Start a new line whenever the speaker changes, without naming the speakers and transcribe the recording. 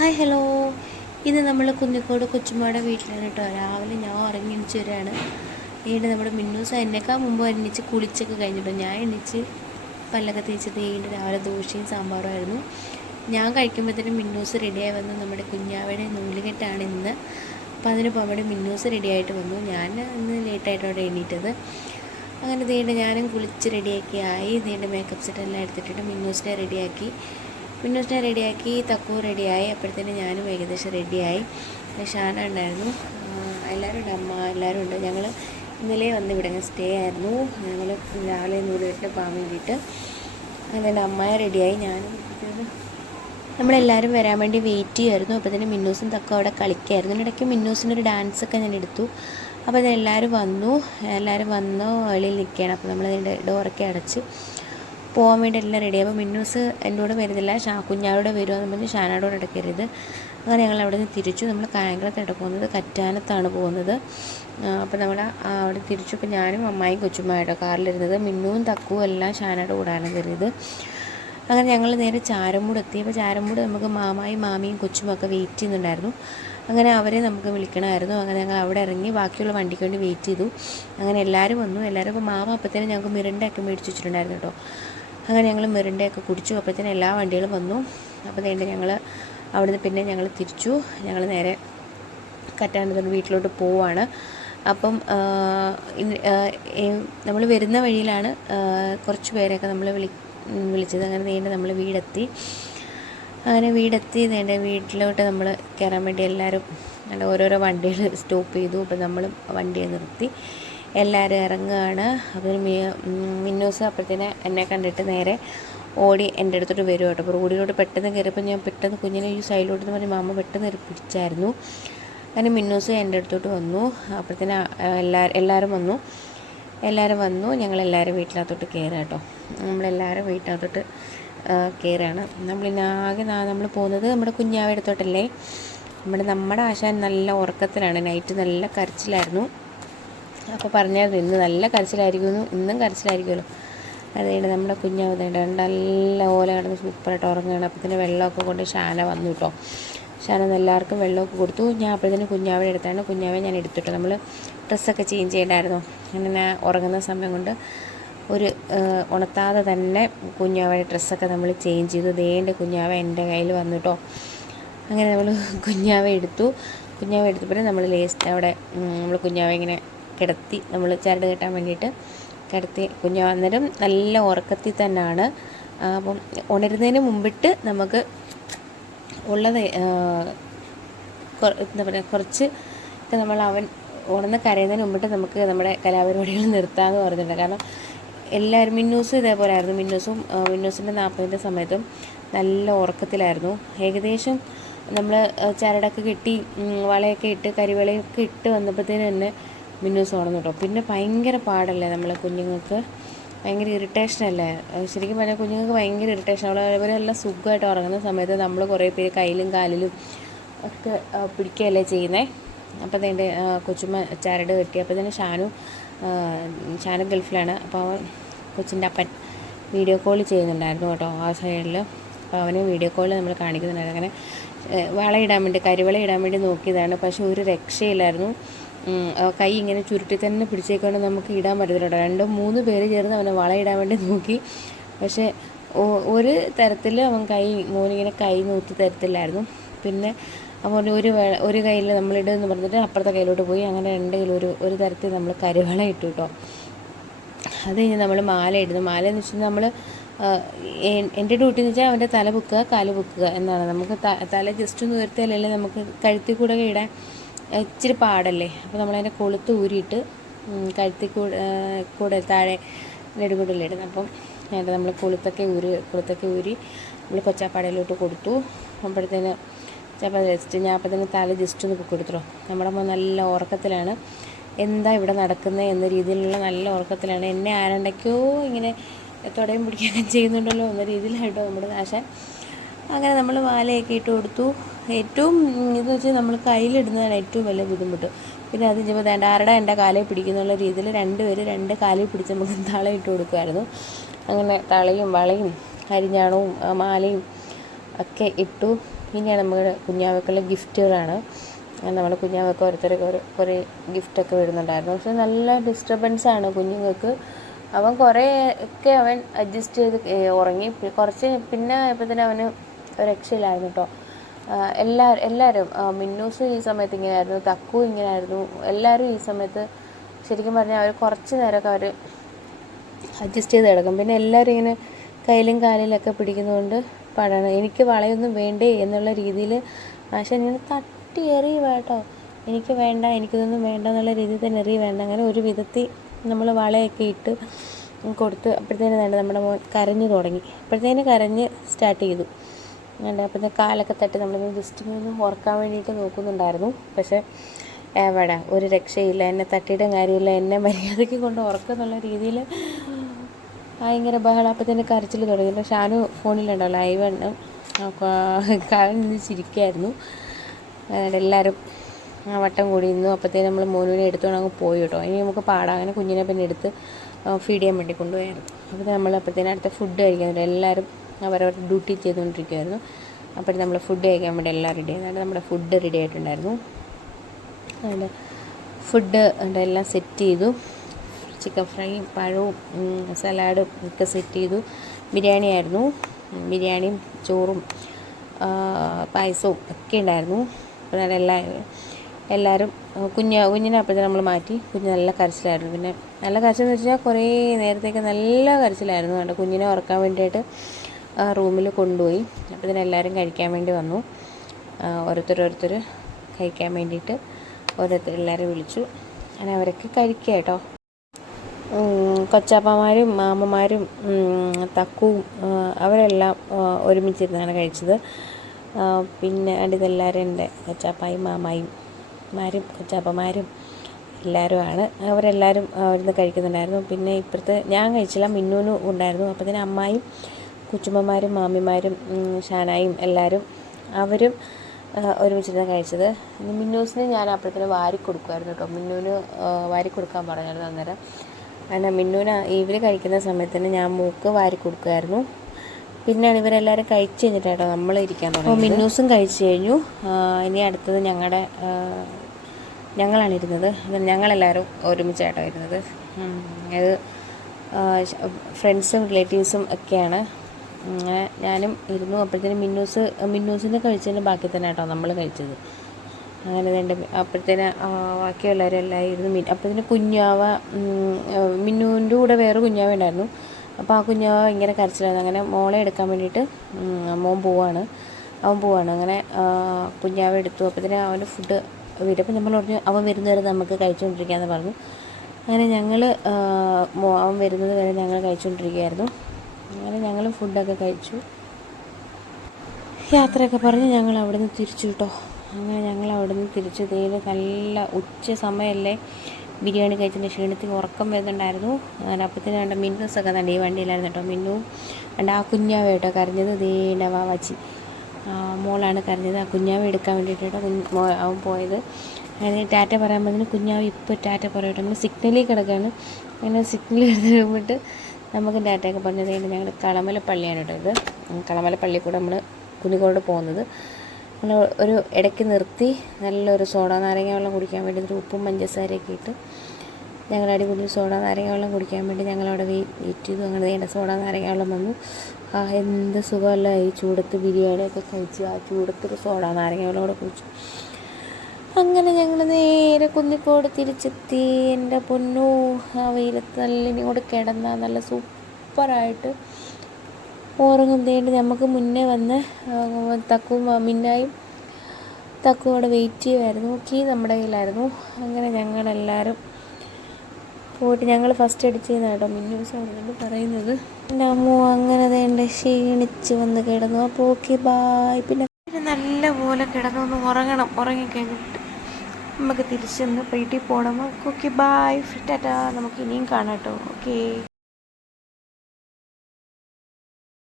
Hi hello. ഇന്ന് നമ്മൾ കുന്നിക്കോട് കൊച്ചുമ്മയുടെ വീട്ടിലാണ് കേട്ടോ. രാവിലെ ഞാൻ ഉറങ്ങി എണിച്ച് വരികയാണ്. വീട് നമ്മുടെ മിന്നൂസ് എന്നേക്കാൾ മുമ്പ് എണ്ണിച്ച് കുളിച്ചൊക്കെ കഴിഞ്ഞിട്ടോ ഞാൻ എണ്ണിച്ച് പല്ലൊക്കെ തേച്ച് വീണ്ടും രാവിലെ ദോശയും സാമ്പാറുമായിരുന്നു ഞാൻ കഴിക്കുമ്പോഴത്തേനും മിന്നൂസ് റെഡിയായി വന്നു. നമ്മുടെ കുഞ്ഞാവയുടെ നൂലുകെട്ടാണ് ഇന്ന്. അപ്പോൾ അതിന് നമ്മുടെ മിന്നൂസ് റെഡിയായിട്ട് വന്നു. ഞാൻ ഇന്ന് ലേറ്റായിട്ടോടെ എണ്ണീറ്റത് അങ്ങനെ നീണ്ട് ഞാനും കുളിച്ച് റെഡിയാക്കി ആയി. നീണ്ട് മേക്കപ്പ് സെറ്റ് എല്ലാം എടുത്തിട്ടിട്ട് മിന്നൂസിനെ റെഡിയാക്കി. മിന്നൂസിനെ റെഡിയാക്കി തക്കു റെഡിയായി. അപ്പോഴത്തേനും ഞാനും ഏകദേശം റെഡിയായി. ഷാന ഉണ്ടായിരുന്നു. എല്ലാവരും ഉണ്ട്. അമ്മ എല്ലാവരും ഉണ്ട്. ഞങ്ങൾ ഇന്നലെ വന്ന് ഇവിടെ സ്റ്റേ ആയിരുന്നു. ഞങ്ങൾ രാവിലെ നൂലുകെട്ടിന് പോകാൻ വേണ്ടിയിട്ട്. അതുകൊണ്ട് അമ്മയെ റെഡിയായി. ഞാനും നമ്മളെല്ലാവരും വരാൻ വേണ്ടി വെയിറ്റ് ചെയ്യുമായിരുന്നു. അപ്പോൾ തന്നെ മിന്നൂസും തക്ക അവിടെ കളിക്കായിരുന്നു. ഇടയ്ക്ക് മിന്നൂസിനൊരു ഡാൻസ് ഒക്കെ ഞാൻ എടുത്തു. അപ്പോൾ എല്ലാവരും വന്നു. എല്ലാവരും വന്നു വെളിയിൽ നിൽക്കുകയാണ്. അപ്പോൾ നമ്മൾ അതിന്റെ ഡോറൊക്കെ അടച്ച്. പോകാൻ വേണ്ടി എല്ലാം റെഡി അപ്പോൾ മിന്നൂസ് എന്റെ കൂടെ വരുന്നില്ല. ഷാ കുഞ്ഞാവിടെ വരുമെന്ന് പറഞ്ഞ് ഷാനാടോട് ഇടയ്ക്കരുത് അങ്ങനെ ഞങ്ങൾ അവിടെ നിന്ന് തിരിച്ചു. നമ്മൾ കായംകുളത്താണ് പോകുന്നത് കറ്റാനത്താണ് പോകുന്നത്. അപ്പോൾ നമ്മൾ അവിടെ തിരിച്ചു. ഇപ്പോൾ ഞാനും അമ്മായും കൊച്ചുമ്മായിട്ടോ കാറിലിരുന്നത്. മിന്നുവും തക്കുവും എല്ലാം ഷാനയുടെ കൂടാണ് കയറിയത് അങ്ങനെ ഞങ്ങൾ നേരെ ചാരമ്പൂട് എത്തി. അപ്പോൾ ചാരമ്പൂട് നമുക്ക് മാമായും മാമിയും കൊച്ചുമൊക്കെ വെയിറ്റ് ചെയ്യുന്നുണ്ടായിരുന്നു. അങ്ങനെ അവരെ നമുക്ക് വിളിക്കണമായിരുന്നു. അങ്ങനെ ഞങ്ങൾ അവിടെ ഇറങ്ങി ബാക്കിയുള്ള വണ്ടിക്ക് വേണ്ടി വെയിറ്റ് ചെയ്തു. അങ്ങനെ എല്ലാവരും വന്നു. എല്ലാവരും ഇപ്പോൾ മാമ അപ്പോഴത്തേനും ഞങ്ങൾക്ക് മിരണ്ടൊക്കെ മേടിച്ച് വെച്ചിട്ടുണ്ടായിരുന്നു കേട്ടോ. അങ്ങനെ ഞങ്ങൾ മെറിന്റെയൊക്കെ കുടിച്ചു. അപ്പോഴത്തേനും എല്ലാ വണ്ടികളും വന്നു. അപ്പോൾ വേണ്ടി ഞങ്ങൾ അവിടുന്ന് പിന്നെ ഞങ്ങൾ തിരിച്ചു. ഞങ്ങൾ നേരെ കറ്റാനത്തോട് വീട്ടിലോട്ട് പോവാണ്. അപ്പം നമ്മൾ വരുന്ന വഴിയിലാണ് കുറച്ച് പേരെയൊക്കെ നമ്മൾ വിളി വിളിച്ചത്. അങ്ങനെ നീണ്ട് നമ്മൾ വീടെത്തി. അങ്ങനെ വീടെത്തി നേരെ വീട്ടിലോട്ട് നമ്മൾ കയറാൻ വേണ്ടി എല്ലാവരും ഓരോരോ വണ്ടികൾ സ്റ്റോപ്പ് ചെയ്തു. അപ്പം നമ്മൾ വണ്ടിയെ നിർത്തി. എല്ലാവരും ഇറങ്ങുകയാണ്. അപ്പം മിന്നൂസ് അപ്പോഴത്തേനെ എന്നെ കണ്ടിട്ട് നേരെ ഓടി എന്റെ അടുത്തോട്ട് വരും കേട്ടോ. അപ്പോൾ റോഡിലോട്ട് പെട്ടെന്ന് കയറിയപ്പോൾ ഞാൻ പെട്ടെന്ന് കുഞ്ഞിനെ ഈ സൈഡിലോട്ട് എന്ന് പറഞ്ഞ് മാമ പെട്ടെന്ന് പിടിച്ചായിരുന്നു. അങ്ങനെ മിന്നൂസ് എന്റെ അടുത്തോട്ട് വന്നു. അപ്പോഴത്തേന് എല്ലാവരും എല്ലാവരും വന്നു. എല്ലാവരും വന്നു. ഞങ്ങളെല്ലാവരും വീട്ടിനകത്തോട്ട് കയറുക കേട്ടോ. നമ്മളെല്ലാവരും വീട്ടിനകത്തോട്ട് കയറുകയാണ്. നമ്മളിന്ന് ആകെ നമ്മൾ പോകുന്നത് നമ്മുടെ കുഞ്ഞാവ അടുത്തോട്ടല്ലേ നമ്മുടെ നമ്മുടെ ആശാൻ നല്ല ഉറക്കത്തിലാണ്. നൈറ്റ് നല്ല കരച്ചിലായിരുന്നു. അപ്പോൾ പറഞ്ഞായിരുന്നു ഇന്ന് നല്ല കരച്ചിലായിരിക്കുമെന്ന് ഇന്നും കരച്ചിലായിരിക്കുമല്ലോ. അതുകൊണ്ട് നമ്മുടെ കുഞ്ഞാവ് നേണ്ട നല്ല ഓല കിടന്ന് സൂപ്പറായിട്ട് ഉറങ്ങുകയാണ് അപ്പോഴത്തേന് വെള്ളമൊക്കെ കൊണ്ട് ഷാന വന്നു കേട്ടോ ഷാന എല്ലാവർക്കും വെള്ളമൊക്കെ കൊടുത്തു. ഞാൻ അപ്പോഴത്തേന് കുഞ്ഞാവിനെ എടുത്താണ്. കുഞ്ഞാവെ ഞാൻ എടുത്തിട്ടു. നമ്മൾ ഡ്രസ്സൊക്കെ ചേഞ്ച് ചെയ്യണ്ടായിരുന്നു. അങ്ങനെ ഉറങ്ങുന്ന സമയം കൊണ്ട് ഒരു ഉണത്താതെ തന്നെ കുഞ്ഞാവയുടെ ഡ്രസ്സൊക്കെ നമ്മൾ ചേഞ്ച് ചെയ്തു. ദേന്റെ കുഞ്ഞാവ എന്റെ കയ്യിൽ വന്നു കേട്ടോ അങ്ങനെ നമ്മൾ കുഞ്ഞാവ എടുത്തു. കുഞ്ഞാവ എടുത്തപ്പോൾ നമ്മൾ ലേസ്റ്റ് അവിടെ നമ്മൾ കുഞ്ഞാവ ഇങ്ങനെ കിടത്തി നമ്മൾ ചരട് കെട്ടാൻ വേണ്ടിയിട്ട് കിടത്തി കുഞ്ഞു അന്നേരം നല്ല ഉറക്കത്തിൽ തന്നെയാണ് അപ്പം ഉണരുന്നതിന് മുമ്പിട്ട് നമുക്ക് ഉള്ളത് എന്താ പറയുക കുറച്ച് നമ്മൾ അവൻ ഉണർന്ന് കരയുന്നതിന് മുമ്പിട്ട് നമുക്ക് നമ്മുടെ കലാപരിപാടികൾ നിർത്താമെന്ന് പറഞ്ഞിട്ടുണ്ട്. കാരണം എല്ലാവരും മിന്നൂസും ഇതേപോലെ ആയിരുന്നു. മിന്നൂസും മിന്നൂസിന്റെ നാൽപ്പതിന്റെ സമയത്തും നല്ല ഉറക്കത്തിലായിരുന്നു. ഏകദേശം നമ്മൾ ചരടൊക്കെ കെട്ടി വളയൊക്കെ ഇട്ട് കരിവളയൊക്കെ ഇട്ട് വന്നപ്പോഴത്തേന് തന്നെ മിന്നൂസ് ഓടുന്നു കേട്ടോ. പിന്നെ ഭയങ്കര പാടല്ലേ നമ്മളെ കുഞ്ഞുങ്ങൾക്ക്? ഭയങ്കര ഇറിറ്റേഷൻ അല്ലേ? ശരിക്കും പറഞ്ഞാൽ കുഞ്ഞുങ്ങൾക്ക് ഭയങ്കര ഇറിറ്റേഷൻ അവൾ അവരെല്ലാം സുഖമായിട്ട് ഉറങ്ങുന്ന സമയത്ത് നമ്മൾ കുറേ പേര് കയ്യിലും കാലിലും ഒക്കെ പിടിക്കുകയല്ലേ ചെയ്യുന്നത് അപ്പോൾ അതിന്റെ കൊച്ചുമ്മ ചരട് കെട്ടി. അപ്പോൾ തന്നെ ഷാനു ഷാനു ഗൾഫിലാണ്. അപ്പോൾ അവൻ കൊച്ചിന്റെ അപ്പൻ വീഡിയോ കോൾ ചെയ്യുന്നുണ്ടായിരുന്നു കേട്ടോ ആ സൈഡിൽ അപ്പോൾ അവനെ വീഡിയോ കോൾ നമ്മൾ കാണിക്കുന്നുണ്ടായിരുന്നു. അങ്ങനെ വളയിടാൻ വേണ്ടി കരിവള ഇടാൻ വേണ്ടി നോക്കിയതാണ്. പക്ഷേ ഒരു രക്ഷയില്ലായിരുന്നു. കൈ ഇങ്ങനെ ചുരുട്ടി തന്നെ പിടിച്ചേക്കൊണ്ട് നമുക്ക് ഇടാൻ പറ്റത്തില്ല കേട്ടോ. രണ്ടോ മൂന്ന് പേര് ചേർന്ന് അവനെ വളയിടാൻ വേണ്ടി നോക്കി. പക്ഷേ ഒരു തരത്തിൽ അവൻ കൈ മോനിങ്ങനെ കൈ നൂത്തി തരത്തില്ലായിരുന്നു. പിന്നെ അവൻ ഒരു ഒരു കയ്യിൽ നമ്മളിടുമെന്ന് പറഞ്ഞിട്ട് അപ്പുറത്തെ കയ്യിലോട്ട് പോയി. അങ്ങനെ രണ്ട് കയ്യിൽ ഒരു ഒരു തരത്തിൽ നമ്മൾ കരിവള ഇട്ടു കേട്ടോ. അത് കഴിഞ്ഞ് നമ്മൾ മാല ഇടുന്നു. മാല എന്ന് വെച്ചാൽ നമ്മൾ എന്റെ ഡ്യൂട്ടി എന്ന് വെച്ചാൽ അവന്റെ തല പൊക്കുക കാൽ പൊക്കുക എന്നാണ്. നമുക്ക് തല ജസ്റ്റ് ഒന്ന് ഉയർത്തിയാലല്ലേ നമുക്ക് കഴുത്തിൽ കൂടെ ഇടാൻ ഇച്ചിരി പാടല്ലേ? അപ്പോൾ നമ്മളതിന്റെ കൊളുത്ത് ഊരിയിട്ട് കഴുത്തി കൂടെ താഴെ നെടുകൂടല്ലേ ഇടുന്നത് അപ്പം അതിന്റെ നമ്മൾ കൊളുത്തൊക്കെ ഊരി കൊളുത്തൊക്കെ ഊരി നമ്മൾ കൊച്ചാപ്പാടയിലോട്ട് കൊടുത്തു. അപ്പോഴത്തേന് ചിലപ്പോൾ ജസ്റ്റ് ഞാൻ അപ്പോൾ തന്നെ തല ജസ്റ്റ് ഒന്ന് കൊടുത്തോ. നമ്മുടെ മോൻ നല്ല ഉറക്കത്തിലാണ്. എന്താ ഇവിടെ നടക്കുന്നത് എന്ന രീതിയിലുള്ള നല്ല ഉറക്കത്തിലാണ്. എന്നെ ആരണ്ടൊക്കെയോ ഇങ്ങനെ തുടയും പിടിക്കുകയൊക്കെ ചെയ്യുന്നുണ്ടല്ലോ എന്ന രീതിയിലായിട്ടോ നമ്മുടെ നാശൻ അങ്ങനെ നമ്മൾ മാലയൊക്കെ ഇട്ട് കൊടുത്തു. ഏറ്റവും ഇതെന്ന് വെച്ചാൽ നമ്മൾ കയ്യിലിടുന്നതാണ് ഏറ്റവും വലിയ ബുദ്ധിമുട്ട്. പിന്നെ അത് ചെയ്യുമ്പോൾ വേണ്ട ആരുടെ എന്റെ കാലയിൽ പിടിക്കുന്നുള്ള രീതിയിൽ രണ്ട് പേര് രണ്ട് കാലിൽ പിടിച്ച് നമുക്ക് താളം ഇട്ട് കൊടുക്കുമായിരുന്നു അങ്ങനെ തളയും വളയും അരിഞ്ഞാണവും മാലയും ഒക്കെ ഇട്ടു. ഇനിയാണ് നമ്മുടെ കുഞ്ഞാവക്കുള്ള ഗിഫ്റ്റുകളാണ്. നമ്മുടെ കുഞ്ഞാവക്ക് ഓരോരുത്തർക്ക് ഒരു കുറേ ഗിഫ്റ്റൊക്കെ വരുന്നുണ്ടായിരുന്നു. പക്ഷെ നല്ല ഡിസ്റ്റർബൻസാണ് കുഞ്ഞുങ്ങൾക്ക്. അവൻ കുറേ ഒക്കെ അവൻ അഡ്ജസ്റ്റ് ചെയ്ത് ഉറങ്ങി. കുറച്ച് പിന്നെ ആയപ്പോഴത്തേനും അവന് ഒരു രക്ഷയില്ലായിരുന്നു കേട്ടോ എല്ലാ എല്ലാവരും മിന്നൂസ് ഈ സമയത്ത് ഇങ്ങനെയായിരുന്നു തക്കു ഇങ്ങനെയായിരുന്നു എല്ലാവരും ഈ സമയത്ത് ശരിക്കും പറഞ്ഞാൽ അവർ കുറച്ച് നേരമൊക്കെ അവർ അഡ്ജസ്റ്റ് ചെയ്ത് കിടക്കും. പിന്നെ എല്ലാവരും ഇങ്ങനെ കയ്യിലും കാലിലൊക്കെ പിടിക്കുന്നതുകൊണ്ട് പാടാണ്. എനിക്ക് വളയൊന്നും വേണ്ടേ എന്നുള്ള രീതിയിൽ ആശ ഇങ്ങനെ തട്ടി എറിയുക കേട്ടോ. എനിക്ക് വേണ്ട എനിക്കിതൊന്നും വേണ്ട എന്നുള്ള രീതിയിൽ തന്നെ എറിയ വേണ്ട. അങ്ങനെ ഒരു വിധത്തിൽ നമ്മൾ വളയൊക്കെ ഇട്ട് കൊടുത്ത് അപ്പോഴത്തേനും വേണ്ട നമ്മുടെ മോൻ കരഞ്ഞു തുടങ്ങി. അപ്പോഴത്തേന് കരഞ്ഞ് സ്റ്റാർട്ട് ചെയ്തു. വേണ്ട അപ്പം കാലൊക്കെ തട്ടി നമ്മൾ ജസ്റ്റ് ഒന്ന് ഓർക്കാൻ വേണ്ടിയിട്ട് നോക്കുന്നുണ്ടായിരുന്നു. പക്ഷേ എവിടെ? ഒരു രക്ഷയില്ല. എന്നെ തട്ടിയിട്ട് കാര്യമില്ല. എന്നെ മര്യാദയ്ക്ക് കൊണ്ട് ഉറക്കുന്നുള്ള രീതിയിൽ ഭയങ്കര ബഹളം അപ്പത്തന്നെ കരച്ചിൽ തുടങ്ങി. പക്ഷെ ഷാനു ഫോണിലുണ്ടോ? ലൈവ് ഉണ്ട് കഴിഞ്ഞ് ചിരിക്കായിരുന്നു. എല്ലാവരും വട്ടം കൂടി നിന്നു അപ്പോഴത്തേനും നമ്മൾ മോനുവിനെ എടുത്തുകൊണ്ട് അങ്ങ് പോയി കേട്ടോ. ഇനി നമുക്ക് പാടാം. അങ്ങനെ കുഞ്ഞിനെ പിന്നെ എടുത്ത് ഫീഡ് ചെയ്യാൻ വേണ്ടി കൊണ്ടുപോയായിരുന്നു. അപ്പോൾ നമ്മൾ അപ്പോഴത്തേനും അടുത്ത ഫുഡ് കഴിക്കാൻ എല്ലാവരും അവരവരുടെ ഡ്യൂട്ടി ചെയ്തുകൊണ്ടിരിക്കുമായിരുന്നു അപ്പോൾ നമ്മൾ ഫുഡ് കഴിക്കാൻ വേണ്ടി എല്ലാം റെഡി ആയിരുന്നു നമ്മുടെ ഫുഡ് റെഡി ആയിട്ടുണ്ടായിരുന്നു. അതുകൊണ്ട് ഫുഡ് എല്ലാം സെറ്റ് ചെയ്തു. ചിക്കൻ ഫ്രൈ പഴവും സലാഡും ഒക്കെ സെറ്റ് ചെയ്തു. ബിരിയാണി ആയിരുന്നു. ബിരിയാണിയും ചോറും പായസവും ഒക്കെ ഉണ്ടായിരുന്നു. അപ്പോൾ എല്ലാം എല്ലാവരും കുഞ്ഞ് കുഞ്ഞിനെ അപ്പോഴത്തെ നമ്മൾ മാറ്റി. കുഞ്ഞ് നല്ല കരച്ചിലായിരുന്നു. പിന്നെ നല്ല കരച്ചിലെന്ന് വെച്ചാൽ കുറേ നേരത്തേക്ക് നല്ല കരച്ചിലായിരുന്നു. അതുകൊണ്ട് കുഞ്ഞിനെ ഉറക്കാൻ വേണ്ടിയിട്ട് റൂമിൽ കൊണ്ടുപോയി. അപ്പോൾ ഇതിനെല്ലാവരും കഴിക്കാൻ വേണ്ടി വന്നു. ഓരോരുത്തരോരുത്തർ കഴിക്കാൻ വേണ്ടിയിട്ട് ഓരോരുത്തർ എല്ലാവരും വിളിച്ചു. അങ്ങനെ അവരൊക്കെ കഴിക്കുക കേട്ടോ. കൊച്ചാപ്പമാരും മാമമാരും തക്കുവും അവരെല്ലാം ഒരുമിച്ചിരുന്നാണ് കഴിച്ചത്. പിന്നെ അടിതെല്ലാവരും എന്റെ കൊച്ചാപ്പായും മാമായും മാരും കൊച്ചാപ്പമാരും എല്ലാവരുമാണ്. അവരെല്ലാവരും അവിടുന്ന് കഴിക്കുന്നുണ്ടായിരുന്നു. പിന്നെ ഇപ്പുറത്ത് ഞാൻ കഴിച്ചില്ല മിന്നൂനും ഉണ്ടായിരുന്നു. അപ്പോൾ തന്നെ അമ്മായും കുച്ചുമ്മമാരും മാമിമാരും ഷാനായും എല്ലാവരും അവരും ഒരുമിച്ചിരുന്ന് കഴിച്ചത്. ഇനി മിന്നൂസിന് ഞാൻ അപ്പോഴത്തേന് വാരി കൊടുക്കുമായിരുന്നു കേട്ടോ. മിന്നൂന് വാരി കൊടുക്കാൻ പറഞ്ഞായിരുന്നു അന്നേരം. അങ്ങനെ മിന്നൂന് ഇവർ കഴിക്കുന്ന സമയത്തിന് ഞാൻ മൂക്ക് വാരി കൊടുക്കുമായിരുന്നു പിന്നെയാണ് ഇവരെല്ലാവരും കഴിച്ച് കഴിഞ്ഞിട്ടാട്ടോ നമ്മൾ ഇരിക്കാൻ തുടങ്ങി അപ്പോൾ മിന്നൂസും കഴിച്ച് കഴിഞ്ഞു. ഇനി അടുത്തത് ഞങ്ങളുടെ ഞങ്ങളാണ് ഇരുന്നത്. ഞങ്ങളെല്ലാവരും ഒരുമിച്ചായിട്ടോ ഇരുന്നത്. അത് ഫ്രണ്ട്സും റിലേറ്റീവ്സും ഒക്കെയാണ്. അങ്ങനെ ഞാനും ഇരുന്നു. അപ്പോഴത്തേനും മിന്നൂസ് മിന്നൂസിന്റെ കഴിച്ചതിന് ബാക്കി തന്നെ കേട്ടോ നമ്മൾ കഴിച്ചത്. അങ്ങനെ വേണ്ട അപ്പോഴത്തേന് ബാക്കിയുള്ളവരും എല്ലാം ഇരുന്ന് അപ്പോഴത്തേന് കുഞ്ഞാവ മിന്നുവിന്റെ കൂടെ വേറെ കുഞ്ഞാവ ഉണ്ടായിരുന്നു. അപ്പോൾ ആ കുഞ്ഞാവ ഭയങ്കര കരച്ചിലായിരുന്നു. അങ്ങനെ മോളെ എടുക്കാൻ വേണ്ടിയിട്ട് മോൻ പോവാണ്. അവൻ പോവാണ്. അങ്ങനെ കുഞ്ഞാവ എടുത്തു. അപ്പോഴത്തേന് അവന്റെ ഫുഡ് വീട്ടപ്പോൾ നമ്മൾ പറഞ്ഞു അവൻ വരുന്നവരെ നമുക്ക് കഴിച്ചുകൊണ്ടിരിക്കാമെന്ന് പറഞ്ഞു. അങ്ങനെ ഞങ്ങൾ അവൻ വരുന്നത് വരെ ഞങ്ങൾ കഴിച്ചുകൊണ്ടിരിക്കുകയായിരുന്നു അങ്ങനെ ഞങ്ങൾ ഫുഡൊക്കെ കഴിച്ചു. യാത്രയൊക്കെ പറഞ്ഞ് ഞങ്ങൾ അവിടുന്ന് തിരിച്ചു കേട്ടോ അങ്ങനെ ഞങ്ങൾ അവിടുന്ന് തിരിച്ചു തേയില നല്ല ഉച്ച സമയമല്ലേ. ബിരിയാണി കഴിച്ചതിന്റെ ക്ഷീണത്തിൽ ഉറക്കം വരുന്നുണ്ടായിരുന്നു. അങ്ങനെ അപ്പത്തിന് കണ്ട മിന്നൂസൊക്കെ തന്നെ ഈ വണ്ടിയിലായിരുന്നു കേട്ടോ മിന്നു. കണ്ട ആ കുഞ്ഞാവ കേട്ടോ കരഞ്ഞത്. ദേണ്ട വാവാച്ചി. മോളാണ് കരഞ്ഞത്. ആ കുഞ്ഞാവ എടുക്കാൻ വേണ്ടിയിട്ട് കുഞ്ഞ് അവൻ പോയത്. അങ്ങനെ ടാറ്റ പറയാൻ പറ്റുന്ന കുഞ്ഞാവ് ഇപ്പോൾ ടാറ്റ പറയട്ടോ. നമ്മൾ സിഗ്നലിൽ കിടക്കുകയാണ് അങ്ങനെ സിഗ്നൽ എടുത്തിട്ട് നമുക്ക് ഡാറ്റയൊക്കെ പറഞ്ഞത് കഴിഞ്ഞാൽ ഞങ്ങൾ കളമല പള്ളിയാണ് ഇത്. കളമല പള്ളിയിൽ കൂടെ നമ്മൾ കുഞ്ഞിക്കോട് പോകുന്നത്. നമ്മൾ ഒരു ഇടയ്ക്ക് നിർത്തി നല്ലൊരു സോഡ നാരങ്ങ വെള്ളം കുടിക്കാൻ വേണ്ടി ഒരു ഉപ്പും പഞ്ചസാരയൊക്കെ ഇട്ട് ഞങ്ങൾ അടിപൊളി സോഡ നാരങ്ങ വെള്ളം കുടിക്കാൻ വേണ്ടി ഞങ്ങളവിടെ വെയിറ്റ് ചെയ്തു. അങ്ങനെ വേണ്ട സോഡ നാരങ്ങ വെള്ളം വന്നു. ആ എന്ത് സുഖമല്ല ഈ ചൂടത്ത് ബിരിയാണിയൊക്കെ കഴിച്ച് ആ ചൂടത്തൊരു സോഡ നാരങ്ങ വെള്ളം കൂടെ കുടിച്ചു. അങ്ങനെ ഞങ്ങൾ നേരെ കുന്നിക്കോട് തിരിച്ചെത്തി. എന്റെ പൊന്നു ആ വെയിലത്ത് നല്ല ഇനി കിടന്ന നല്ല സൂപ്പറായിട്ട് ഉറങ്ങും. നമുക്ക് മുന്നേ വന്ന് തക്കും മിന്നായും തക്കും അവിടെ വെയിറ്റ് ചെയ്യുമായിരുന്നു കീ നമ്മുടെ കയ്യിലായിരുന്നു. അങ്ങനെ ഞങ്ങളെല്ലാവരും പോയിട്ട് ഞങ്ങൾ ഫസ്റ്റ് അടിച്ചതെന്ന് കേട്ടോ മിന്നൂസ് അവിടെ പറയുന്നത്. എന്റെ അമ്മു അങ്ങനെ തേണ്ട ക്ഷീണിച്ച് വന്ന് കിടന്നു. അപ്പോൾ ഓക്കെ ബായ് പിന്നെ നല്ല പോലെ കിടന്നു ഒന്ന് ഉറങ്ങണം. ഉറങ്ങിക്കഴിഞ്ഞിട്ട് നമുക്ക് തിരിച്ചൊന്ന് വീട്ടിൽ പോകണം ഓക്കെ ബായ് ടാറ്റാ നമുക്ക് ഇനിയും കാണാം കേട്ടോ ഓക്കേ.